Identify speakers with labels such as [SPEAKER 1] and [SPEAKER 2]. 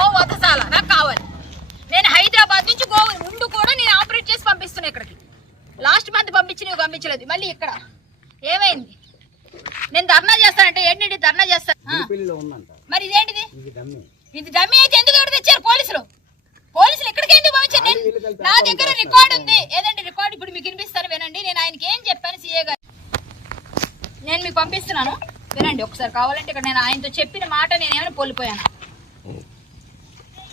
[SPEAKER 1] గోవు నాకు కావాలి. నేను హైదరాబాద్ నుంచి గోవు ఉండు కూడా నేను ఆపరేట్ చేసి పంపిస్తున్నా ఇక్కడికి. లాస్ట్ మంత్ పంపించినవి పంపించలేదు మళ్ళీ ఇక్కడ. ఏమైంది? నేను ధర్నా చేస్తానంటే ఏంటి ధర్నా చేస్తాను మరి ఇదేంటిది? ఇది డమ్మీ. అయితే ఎందుకు ఎవరు తెచ్చారు పోలీసులు? పోలీసులు ఇక్కడికి ఏంటి పంపించారు?
[SPEAKER 2] నా దగ్గర రికార్డు ఉంది.
[SPEAKER 1] ఏదండి రికార్డు? ఇప్పుడు మీకు వినిపిస్తారు వినండి. నేను ఆయనకి ఏం చెప్పాను? సీఏ గారు. నేను మీకు పంపిస్తున్నాను. వినండి ఒకసారి కావాలంటే ఇక్కడ నేను ఆయనతో చెప్పిన మాట నేను ఏమైనా కోల్పోయాను?